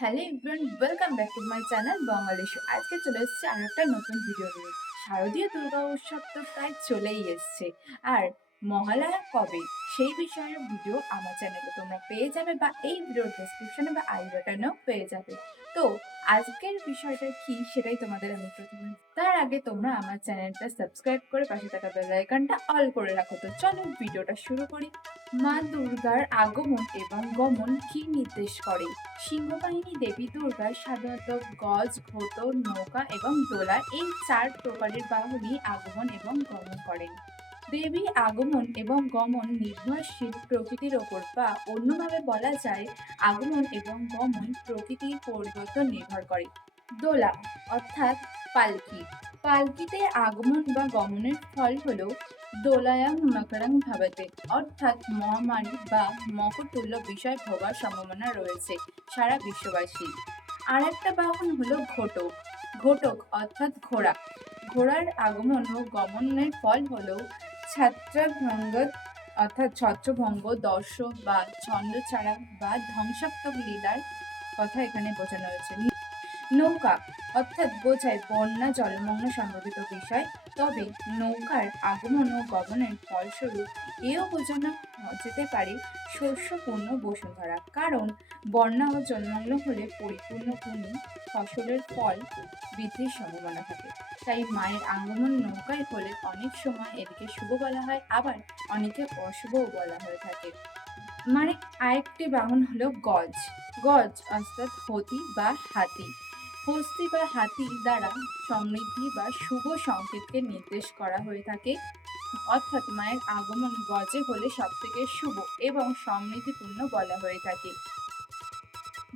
Hello everyone welcome back to my channel Bangali show আজকে চলে এসেছে আর একটা নতুন ভিডিও নিয়ে। শারদীয় দুর্গা উৎসব তো প্রায় চলেই এসছে। আর মহালয়া কবে? সেই বিষয়ে ভিডিও আমার চ্যানেলে তোমরা পেয়ে যাবে বা এই ভিডিওর ডেসক্রিপশনে বা আই বাটনেও পেয়ে যাবে। তো আজকের বিষয়টা কি সেটাই তোমাদের আমি প্রথমে তার আগে তোমরা আমার চ্যানেলটা সাবস্ক্রাইব করে পাশে থাকা বেল আইকনটা অল করে রাখো। তো চলো ভিডিওটা শুরু করি। মা দুর্গার আগমন এবং গমন কি নির্দেশ করে? সিংহবাহিনী, দেবী দুর্গার সাধারণত গজ ঘোট নৌকা এবং দোলা এই চার প্রকারের বাহনই আগমন এবং গমন করেন। দেবী আগমন এবং গমন নির্ভরশীল প্রকৃতির ওপর বা অন্যভাবে বলা যায় আগমন এবং গমন প্রকৃতির পরিবর্তন নির্ভর করে। দোলা, অর্থাৎ পালকি। পালকিতে আগমন বা গমনের ফল হলো দোলায়াং মকরাং ভাবাতে। অর্থাৎ মহামারী বা মকরতুল্য বিষয় হওয়ার সম্ভাবনা রয়েছে সারা বিশ্ববাসী। আর একটা বাহন হলো ঘটক। ঘটক অর্থাৎ ঘোড়া। ঘোড়ার আগমন ও গমনের ফল হলো ছাত্রভঙ্গ অর্থাৎ ছত্রভঙ্গ দর্শক বা ছন্দ ছাড়া বা ধ্বংসাত্মক লীলার কথা এখানে বোঝানো হয়েছে। নৌকা অর্থাৎ বোঝায় বন্যা, জলমগ্ন সম্ভাবিত বিষয়। তবে নৌকার আগমন ও গমনের ফলস্বরূপ এও বোঝানো যেতে পারে শস্যপূর্ণ বসুন্ধরা কারণ বন্যা ও জলমগ্ন হলে পরিপূর্ণ ভূমি ফসলের ফল বৃদ্ধির সম্ভাবনা থাকে। তাই মায়ের আগমন নৌকায় হলে অনেক সময় এদিকে শুভ বলা হয়, আবার অনেকে অশুভও বলা হয়ে থাকে। মানে আরেকটি বাহন হলো গজ। গজ অর্থাৎ হতি বা হাতি। হস্তি বা হাতি দ্বারা সমৃদ্ধি বা শুভ সংকেতকে নির্দেশ করা হয়ে থাকে। অর্থাৎ মায়ের আগমন গজে হলে সব থেকে শুভ এবং সমৃদ্ধিপূর্ণ বলা হয়ে থাকে।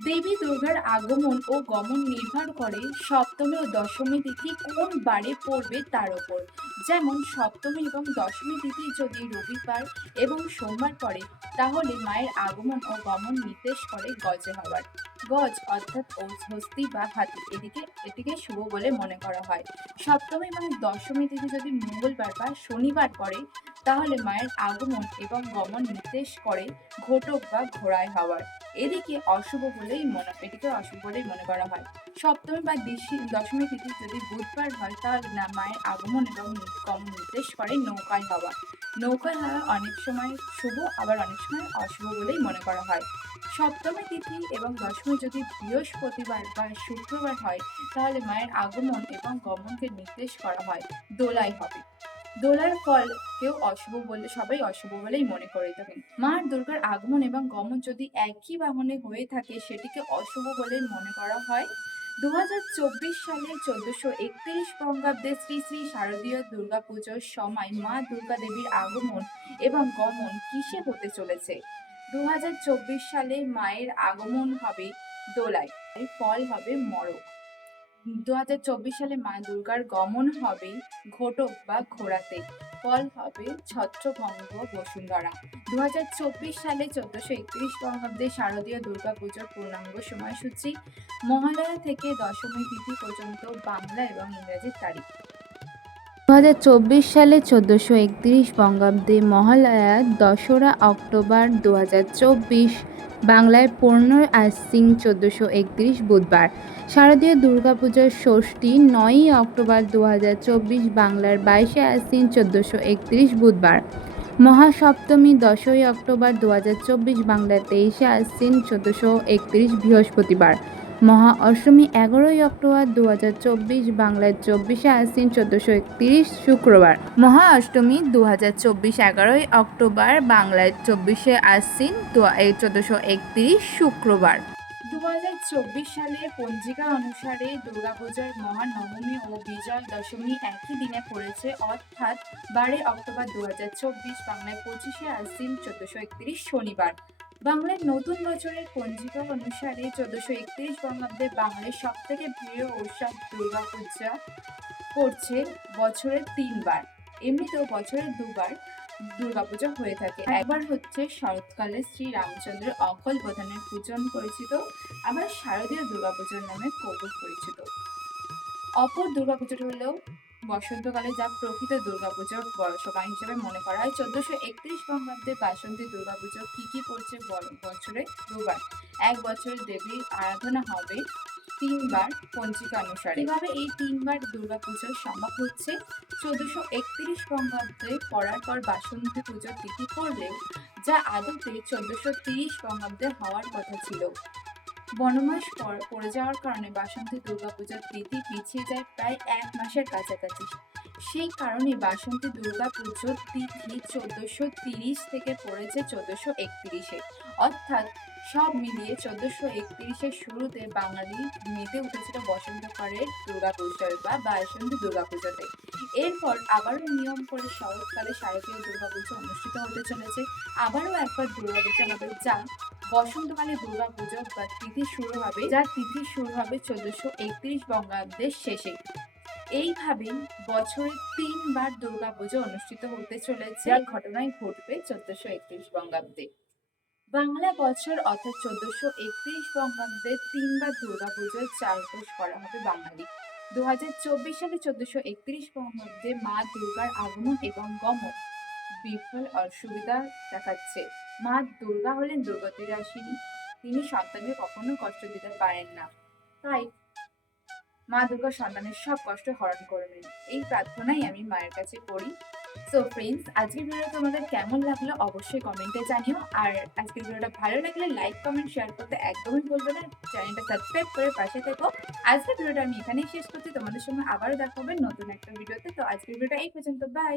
দেবী দুর্গার আগমন ও গমন নির্ভর করে সপ্তমী ও দশমী তিথি কোন বারে পড়বে তার উপর। যেমন সপ্তমী এবং দশমী তিথি যদি রবিবার এবং সোমবার পড়ে, তাহলে মায়ের আগমন ও গমন নির্দেশ করে গজে হওয়ার। গজ অর্থাৎ হস্তি বা হাতি, এদিকে, এটিকে শুভ বলে মনে করা হয়। সপ্তমী এবং দশমী তিথি যদি মঙ্গলবার বা শনিবার পড়ে, তাহলে মায়ের আগমন এবং গমন নির্দেশ করে ঘটক বা ঘোড়ায় হওয়ার। এদিকে অশুভ বলেই মনে, এটিকে অশুভ বলেই মনে করা হয়। সপ্তমী বা দিশি- দশমী তিথি যদি বুধবার হয়, তাহলে না, মায়ের আগমন এবং গমন নির্দেশ করে নৌকায় হওয়া। নৌকায় হওয়া অনেক সময় শুভ, আবার অনেক সময় অশুভ বলেই মনে করা হয়। সপ্তমী তিথি এবং দশমী যদি বৃহস্পতিবার বা শুক্রবার হয়, তাহলে মায়ের আগমন এবং গমনকে নির্দেশ করা হয়, দোলাই হবে। দোলার ফল কেউ অশুভ বলে, সবাই অশুভ বলেই মনে করে থাকেন। মা দুর্গার আগমন এবং গমন যদি একই বাহনে হয়ে থাকে, সেটিকে অশুভ বলে মনে করা হয়। দু সালের চোদ্দশো একত্রিশ বঙ্গাব্দে শ্রী শ্রী শারদীয় দুর্গাপুজোর সময় মা দুর্গা দেবীর আগমন এবং গমন কিসে হতে চলেছে? দু হাজার চব্বিশ সালে মায়ের আগমন হবে দোলায় ফল হবে মরক। দু হাজার চব্বিশ সালে মা দুর্গার গমন হবে ঘটক বা ঘোড়াতে। ফল হবে ছত্রভঙ্গ বসুন্ধরা। দু হাজার চব্বিশ সালে চোদ্দশো একত্রিশ বঙ্গাব্দে শারদীয় দুর্গা পুজোর পূর্ণাঙ্গ সময়সূচি। মহালয়া থেকে দশমী তিথি পর্যন্ত বাংলা এবং ইংরাজির তারিখ। দু হাজার চব্বিশ সালে চোদ্দোশো একত্রিশ বঙ্গাব্দে মহালয়া দশরা অক্টোবর দু হাজার চব্বিশ, বাংলায় পনেরোই আশ্বিন চোদ্দোশো একত্রিশ বুধবার। শারদীয় দুর্গাপুজোর ষষ্ঠী নয়ই অক্টোবর দু হাজার চব্বিশ, বাংলার বাইশে আশ্বিন চোদ্দোশো একত্রিশ বুধবার। মহাসপ্তমী দশই অক্টোবর দু বাংলার তেইশে আশ্বিন চোদ্দোশো একত্রিশ বৃহস্পতিবার। মহা অষ্টমী এগারোই অক্টোবর দু হাজার চব্বিশ বাংলার চব্বিশে আশ্বিন চোদ্দোশো একত্রিশ, শুক্রবার। মহা অষ্টমী দু হাজার চব্বিশ এগারোই অক্টোবর বাংলার চব্বিশে আশ্বিন চোদ্দোশো একত্রিশ, শুক্রবার। দু হাজার চব্বিশ সালের পঞ্জিকা অনুসারে দুর্গাপূজার মহানবমী ও বিজয় দশমী একই দিনে পড়েছে, অর্থাৎ বারোই অক্টোবর দু হাজার চব্বিশ, বাংলায় পঁচিশে আশ্বিন চোদ্দশো একত্রিশ শনিবার। বাংলার নতুন বছরের পঞ্জিকা অনুসারে চোদ্দশো একত্রিশ বঙ্গাব্দে বাংলায় সব থেকে প্রিয় উৎসব দুর্গাপূজা পড়ছে বছরে তিনবার। এমনিতেও বছরে দুবার দুর্গাপূজা হয়ে থাকে। একবার হচ্ছে শরৎকালে শ্রী রামচন্দ্রের অকল প্রধানের পূজন পরিচিত আবার শারদীয় দুর্গাপূজার নামে কবুল পরিচিত। অপর দুর্গাপূজাটি হলো বসন্তকালে যা প্রকৃত দুর্গাপুজোর সময় হিসেবে মনে করা হয়, চোদ্দশো একত্রিশ বঙ্গাব্দে বাসন্তী দুর্গাপুজো কি কি পড়ছে বছরে? দুবার। এক বছরে দেবীর আরাধনা হবে তিনবার পঞ্জিকা অনুসারে। কীভাবে এই তিনবার দুর্গাপুজো সম্ভব হচ্ছে? চোদ্দশো একত্রিশ বঙ্গাব্দে পড়ার পর বাসন্তী পুজোর তিথি পড়লেও যা আদতে চোদ্দশো তিরিশ বঙ্গাব্দে হওয়ার কথা ছিল। বনমাস পর পড়ে যাওয়ার কারণে বাসন্তী দুর্গাপূজার তিথি পিছিয়ে যায় প্রায় এক মাসের কাছাকাছি। সেই কারণে বাসন্তী দুর্গাপুজোর তিথি চোদ্দশো তিরিশ থেকে পড়েছে চোদ্দশো একত্রিশে। অর্থাৎ সব মিলিয়ে চোদ্দশো একত্রিশের শুরুতে বাঙালি মেতে উঠেছিল বসন্তকালের দুর্গাপুজোয় বা বাসন্তী দুর্গাপুজোতে। এরপর আবারও নিয়ম করে শরৎকালে শারদীয় দুর্গাপুজো অনুষ্ঠিত হতে চলেছে। আবারও একবার দুর্গাপুজো হবে যা বসন্তকালে দুর্গাপুজো বা তিথি শুরু হবে, যার তিথি শুরু হবে চোদ্দশো একত্রিশ বঙ্গাব্দের শেষে। এইভাবে বছরে তিনবার দুর্গাপুজো অনুষ্ঠিত হতে চলেছে। যার ঘটনায় ঘটবে চোদ্দশো একত্রিশ বঙ্গাব্দে। বাংলা বছর অর্থাৎ চোদ্দশো একত্রিশ বঙ্গাব্দে তিনবার দুর্গাপুজোর চারপাশ করা হবে বাঙালি। দু হাজার চব্বিশ সালে চোদ্দশো একত্রিশ বঙ্গাব্দে মা দুর্গার আগমন এবং গমন। বিফল অসুবিধা দেখাচ্ছে। মা দুর্গা হলেন দুর্গতি রাশিনী। তিনি সন্তানকে কখনো কষ্ট দিতে পারেন না। তাই মা দুর্গা সন্তানের সব কষ্ট হরণ করবেন এই প্রার্থনাই আমি মায়ের কাছে করি। সো ফ্রেন্ডস আজকের ভিডিও তোমাদের কেমন লাগল অবশ্যই কমেন্টে জানিও। আর আজকের ভিডিওটা ভালো লাগলে লাইক কমেন্ট শেয়ার করতে একদমই ভুলবে না। চ্যানেলটা সাবস্ক্রাইব করে পাশে থেকো। আজকের ভিডিওটা আমি এখানেই শেষ করছি। তোমাদের সঙ্গে আবারও দেখা হবে নতুন একটা ভিডিওতে তো। আজকের ভিডিওটা এই পর্যন্ত। বাই